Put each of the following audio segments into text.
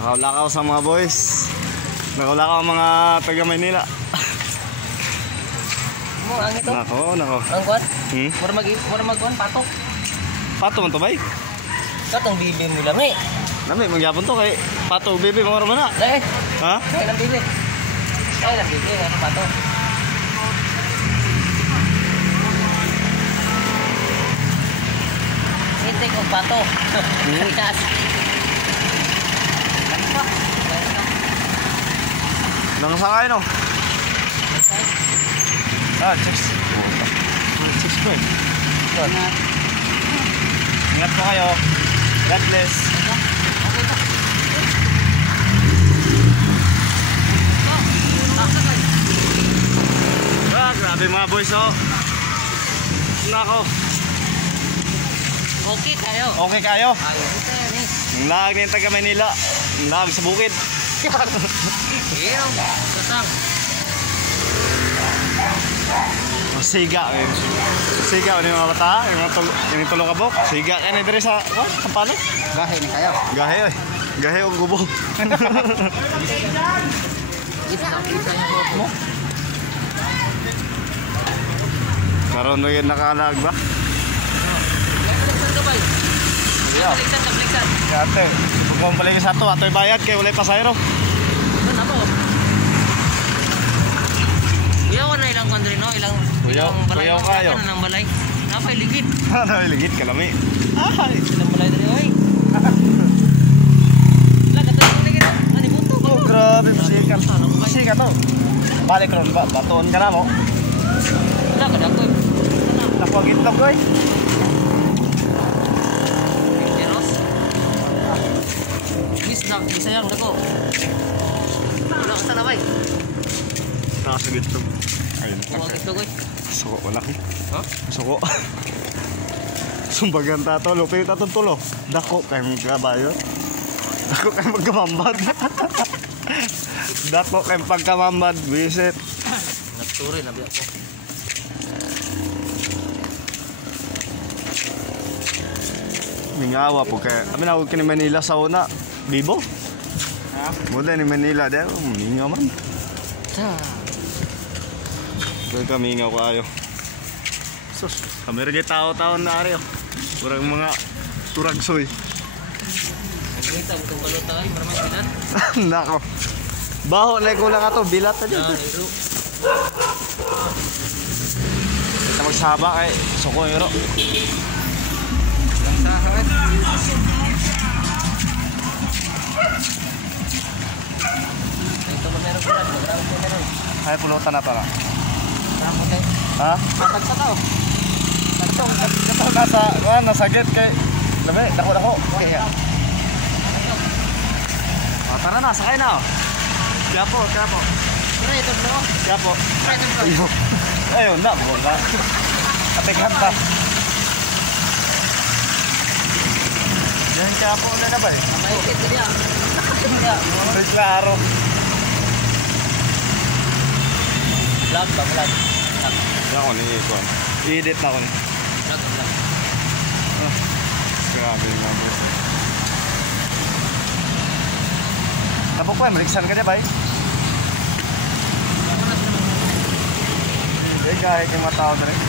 Lakaw-lakaw sa mga boys. Lakaw-lakaw mga taga Maynila. Mo ang ito. Nako. Ang kuan? Mura magkuan patok. Pato man to bay? Katong bibi mo lang eh. Nami magyapon to kay pato bebe mga man na. Eh. Ha? Ay lang bibi. Ano pato? Itik og pato. Kas. Nang sakay no. Chicks. Chicks po. Ingat po kayo. God bless. Grabe mga boys oh. Nako. Okay kayo. Okay kayo? Ayun. Ang lag ng taga Manila. Ang lag sa bukid. Iyong. Sasang. Siga yun. Siga yun yung mga bata. Yung tulong kabok. Siga yan yung diri sa kampano. Gahe ni kayo. Gahe oy. Gahe o gubo. Isa mo. Karoon na yun nakalag ba? Saan ka ba? Yeah. Tabliksan. Ate, kung pala yung sato, ato'y bayad kayo wala pasayro. Ano na po? Kuyawan na ilang kondre no? Ilang balay. Kuyaw kayo. Ano ng balay? Napay ligid. Ano ligid kalami? Ay! Ilang balay dali oy. Wala ka tayo ligid. Ano buto? Oh, grabe masikan. Masikan to. Balik ron ba? Batuon ka na mo. Wala ka dako. Nakuha gitlog ko eh. Sayang dako. Wala ka sana bay. Takas sa gitlog. Ayun. Huwag ito ko. Suko wala ki. Ha? Suko. Sumbagan tato. Lupin tatong tulo. Dako kayo magkabayo. Dako kayo magkamambad. Dako kayo pagkamambad. Visit. Nagturi na biya ko. Mingawa po kaya. Kami na huwag ka ni Manila sa una. Bibo? Ha? Mula ni Manila. Dahil mingaw man. Doon ka mingaw kayo. Sus, kami rin yung tao-tao na ari. Parang mga turagsoy. Nagkita mo itong balota ay maramang bilat. Nako. Baho na ko lang ato. Bilat na dyan. Kita magsaba kay Suko Hero. Sahawit. Ito ba meron ko lang? Marami ko meron. Kaya pulutan na to na. Marami ko. Ha? Matag sa tao. Ito nasa gate kay labi, dako. Kaya. Tara na, sakay na. Kapo. Pero ito bro. Kapo. Pero ito bro. Ayun na, buka. Apekan pa. Yan kapo na ba eh? Maikit na niya. May klaro. Vlog ba? Vlog. Yan ko ni Ikon. I-edit na ko ni. Vlog. Grabe nga mo. Tapos ko eh, maliksan ka niya ba eh? Hindi, kahit yung matao na rin.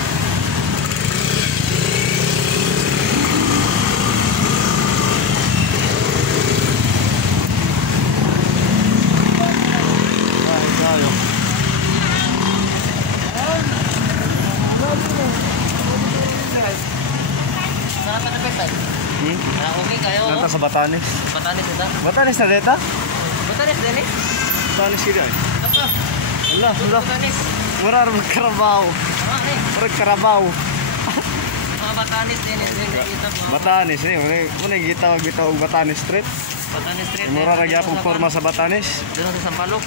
Okay kayo. Nanta sa Batanes. Batanes ito. Batanes na deta? Batanes din eh. Batanes sila eh. Apa? Allah. Batanes. Mura rin Carabao. Ano eh? Mura Carabao. Mga Batanes din ito. Batanes eh. Muna gitaw og Batanes Street. Batanes Street. Mura ra gyapon forma sa Batanes. Doon sa Sampaloc.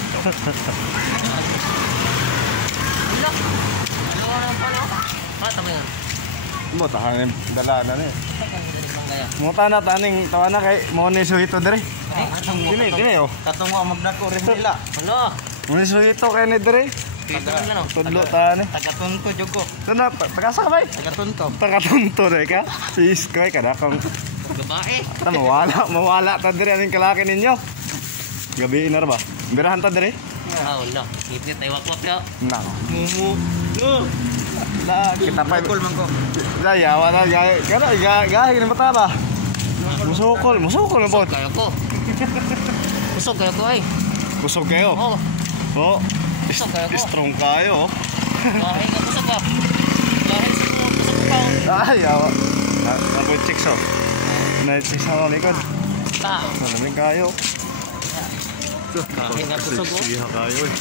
Wala. Ano ang Sampaloc? Tama yan. Mo tahanin dala na ni. Mo tana taning tawana kay mo ni suhito dire. Dini oh. Katong mo magdako rin nila. Wala. Mo ni suhito kay ni dire. Tudlo tani. Tagatunto jud ko. Tuna tagasa ka bay. Tagatunto na ka. Sis kay kada kang babae. mawala ta dire aning kalaki ninyo. Gabi na ra ba? Birahan ta dire? Ah, wala. Ngipit tayo wakwak ya. Na. Mumu. No. La kita pa. Musukol man ko. Daya wala gahi na mata ba? Musukol na po. Kayo ko. Kusog kayo ko ay. Kusog kayo. Oo. Oh. Kusog kayo ko. Strong kayo. Kahit ka kusog ka. Kahit sa kusog ka. Ay, awa. Ako chicks oh. Na-chicks ako likod. Ta. Maraming kayo. Kahit ka kusog ko. Siha kayo eh.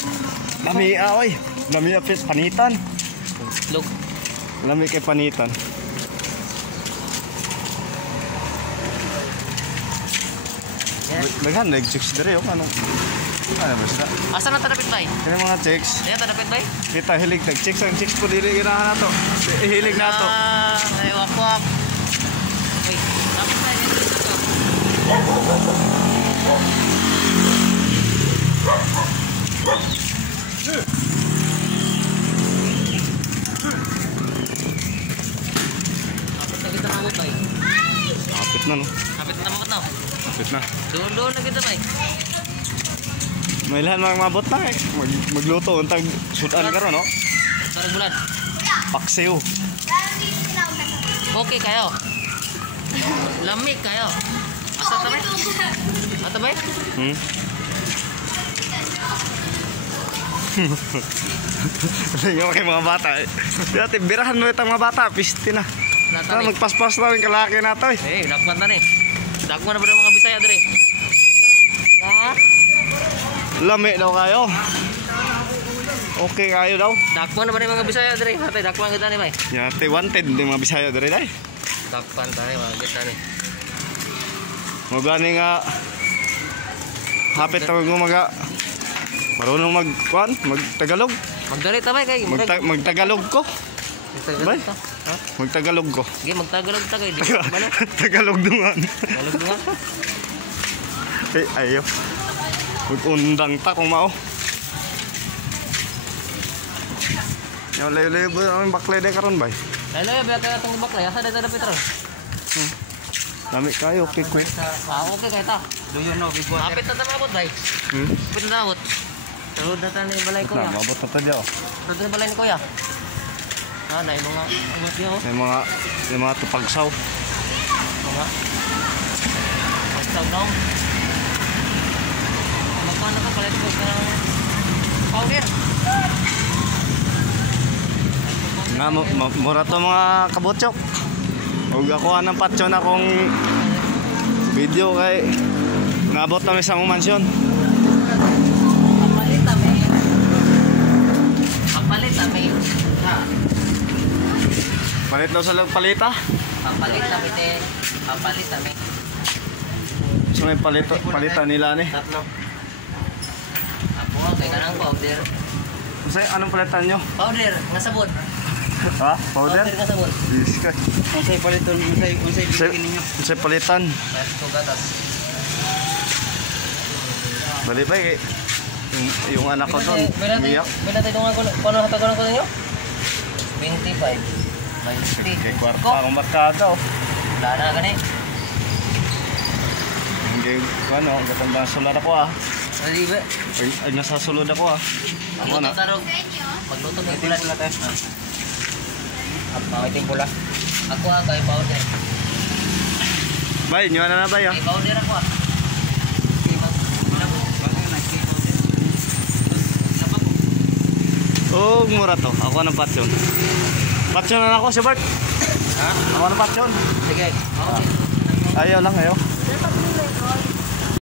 Lami oy. Lami apit panitan. Log. Lami kay panitan. Daghan chicks dire oh ano. Ano ba sila? Asa na tadapit bay? Kaya mga chicks. Ayan tadapit bay? Kita hilig tag chicks ang chicks po dili ganahan nato. Hilig nato. Ah, ay wakwak. Wait, dapat tayo dito. Dapat na kita mamot bay. Kapit na no. Kapit na mamot na. Kapit na. Doon na kita bay. May lahat mga mabot na eh. Magluto untag sudan karon no. Sarang bulan. Paksiw. Okay kayo. Lamig kayo. Asa tabi? Ata bay? Hmm. Tingnan kay mga bata. Dati birahan mo itang mga bata, piste na. Nata ni. Magpaspas na rin kalaki na to eh. Eh, lakpan na ni. Dagman na ba ng mga Bisaya dire? Ha? Lami daw kayo. Okay kayo daw. Dakpan na ba ng mga Bisaya dire? Hatay dakpan kita ni bay. Yate wanted di mga Bisaya diri dai. Dakpan tayo mga kita ni. Magani nga hapit ta gumaga. Marunong magtagalog. Magdali ta bay kay. Magtagalog ko. Bay? Ha? Magtagalog ko. Sige, magtagalog ta kay. Di malo. Tagalog dungan. Tagalog nga. Eh ayo. Magundang ta kung mao. Yo layo-layo ba ang baklay de karon bay? Lalo ya kaya tong baklay asa data dapat ro. Lami kayo quick. Ah, okay kay ta. Do you know big water? Kapit na tamabot bay. Kapit na tamabot. Tulod na ta ni balay ko ya. Mabot na ta diyo. Tulod na balay ni kuya. Ah, dai mga angat yo. May mga tupagsaw. Mga. Pagsaw daw. Magkano ka palit ko ka ng powder? Nga mura to mga kabutsok. Huwag ako ng patsyon akong video kay nabot namin sa mong mansyon. Papalit kami. Papalit kami. Ha. Palit daw sa palita. Papalit kami din. Papalit kami. So may palitan nila ni. Tatlo. Ako kay kanang powder. Say anong palitan nyo? Powder nga sabon. Ha? Powder? Nga sabon. Yes ka. Unsay paliton, unsay bikin ninyo? Say palitan. Pwesto gatas. Bali ba eh. Yung anak ko doon. Iyak. Bila tayo nga kuno hatagon ko ninyo? 25. 20. Kay kwarta akong markada oh. Wala na gani. Hindi ano, gatanda sulod ako ah. Dali ba? Ay nasa sulod ako ah. Ako na. Tarong. Pagluto ng bulan nila tayo. Apa iting pula? Ako kay powder. Bay, nyo na bay ah. Kay powder ako. Oh, mura to. Ako ng patsyon. Patsyon na ako si Bart. Ha? Ako ng patsyon. Sige. Ayaw lang, ayaw.